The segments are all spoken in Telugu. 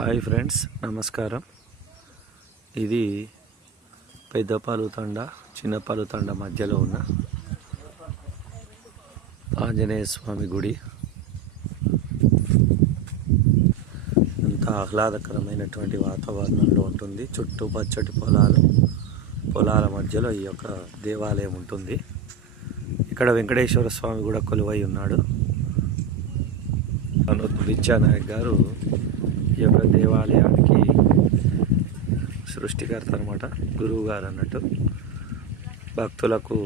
హాయ్ ఫ్రెండ్స్, నమస్కారం. ఇది పెద్ద పాలుతండ చిన్న పాలుతండ మధ్యలో ఉన్న ఆంజనేయ స్వామి గుడి. అంత ఆహ్లాదకరమైనటువంటి వాతావరణంలో ఉంటుంది. చుట్టూ పచ్చటి పొలాల మధ్యలో ఈ యొక్క దేవాలయం ఉంటుంది. ఇక్కడ వెంకటేశ్వర స్వామి కూడా కొలువై ఉన్నాడు. విద్యానాయక్ గారు ఈ యొక్క దేవాలయానికి సృష్టికర్త అనమాట, గురువు గారు అన్నట్టు. భక్తులకు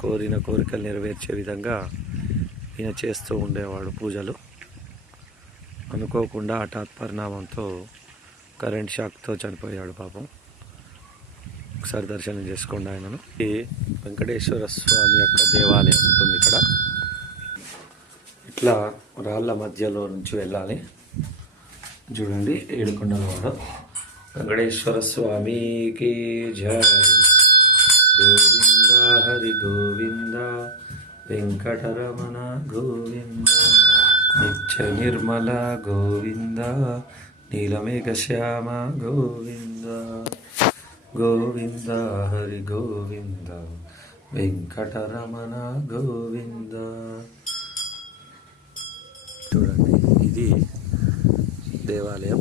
కోరిన కోరికలు నెరవేర్చే విధంగా ఈయన చేస్తూ ఉండేవాడు పూజలు. అనుకోకుండా హఠాత్ పరిణామంతో కరెంట్ షాక్తో చనిపోయాడు పాపం. ఒకసారి దర్శనం చేసుకోండి ఆయనను. ఈ వెంకటేశ్వర స్వామి యొక్క దేవాలయం ఉంటుంది ఇక్కడ. ఇట్లా రాళ్ళ మధ్యలో నుంచి వెళ్ళాలి. చూడండి, ఏడుకొండలవాడ వెంకటేశ్వర స్వామికి జై. గోవింద హరి గోవింద వెంకటరమణ గోవింద నిత్య నిర్మల గోవింద నీలమేఘ శ్యామ గోవింద. గోవింద హరి గోవింద వెంకటరమణ గోవింద. చూడండి, ఇది దేవాలయం.